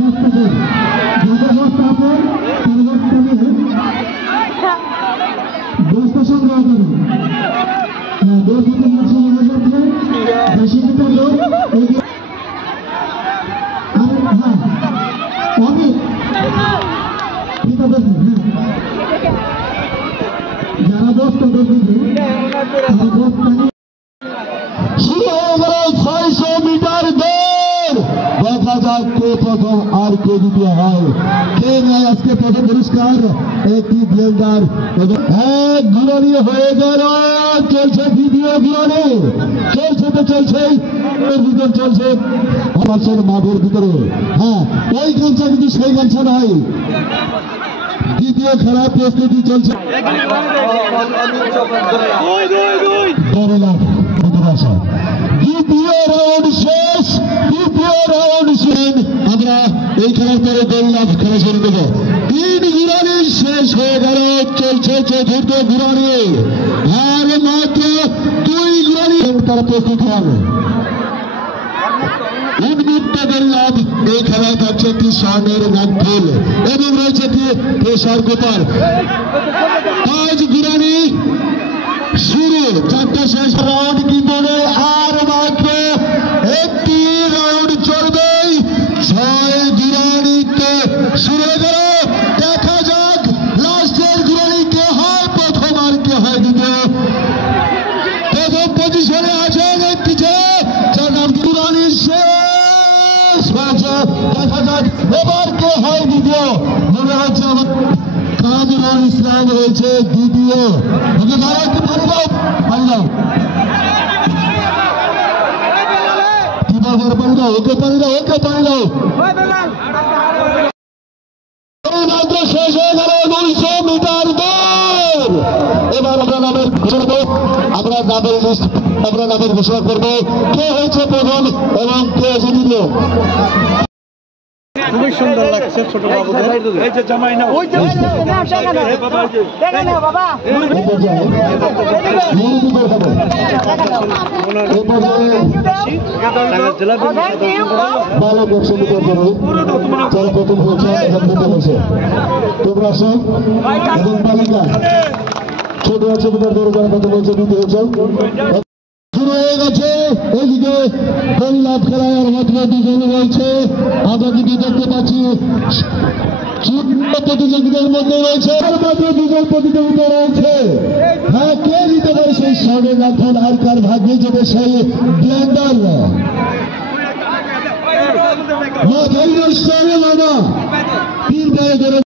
সংগ্রহ করুন। যারা বস্তা দেখবে শুরু হয়ে গেল 600 মিটার দৌড়। দেখা যাক কে প্রথম আর কে দ্বিতীয় হয়, কে নেয় আজকে প্রথম পুরস্কার। একটি ব্লেন্ডার এক ঘুরানি হয়ে গেল, চলছে দ্বিতীয় ঘুরানি, চলছে তো চলছে ভিতর চলছে মাঠের ভিতরে। হ্যাঁ, ওই গামছা কিন্তু সেই গামছা নয়, দ্বিতীয় খেলার প্রস্তুতি চলছে। দ্বিতীয় রাউন্ড শেষ, দ্বিতীয় রাউন্ড শেষ। আমরা এই খেলার পরে দৌড়লাম, খেলা শুরু দেবো। 3 ঘুরানি শেষ হয়ে গেল, চলছে চতুর্থ ঘুরানি, আর মাত্র 2 ঘুরানি তারা প্রস্তুত হবে। উন্মুক্ত দৌড়লাম, এই খেলায় থাকছে একটি স্বর্ণের নাগফুল এবং রয়েছে একটি পেশার গোপাল। 5 ঘুরানি শুরু, 4টা শেষ রাউন্ড কি বলে, আর মাত্র একটি রাউন্ড চলবে। 6 ঘুরানিতে শুরু হয়ে গেল, দেখা যাক লাস্টের ঘুরানি কে হয় প্রথম আর কে হয় দ্বিতীয়। প্রথম পজিশনে আছেন একটি যার নাম ঘুরানি শেষ হয়েছে, দেখা যাক এবার কে হয় দ্বিতীয়। মনে হচ্ছে কামরুল ইসলাম রয়েছে দ্বিতীয়। ওকে দাঁড়া, একটু পানি দাও, পানি দাও, পানি দাও, ওকে পানি দাও, ওকে পানি দাও। মাত্র শেষ হয়ে গেল 200 মিটার দৌড়। এবার আমরা নামের ঘোষণা, আমরা নামের লিস্ট, আমরা নামের ঘোষণা করবো কে হয়েছে প্রথম এবং কে জিতল। খুবই সুন্দর লাগছে ছোট বাবুদের, এই যে জামাই না ওই বাবা তোমরা সব এবং বালিকা ছোট আছে তোমার বড় যারা কথা বলছে দিতে হয়েছে। শুরু হয়ে গেছে, ওইদিকে লাভ খেলায় আর মাত্র 2 জন রয়েছে। আমরা কিন্তু দেখতে পাচ্ছি প্রতিযোগীদের মধ্যে রয়েছে, মাত্র 2 জন প্রতিযোগিতা রয়েছে। হ্যাঁ, কে দিতে পারে সেই স্বর্ণের নাগফুল, আর কার ভাগ্যে যাবে সেই ব্লেন্ডার।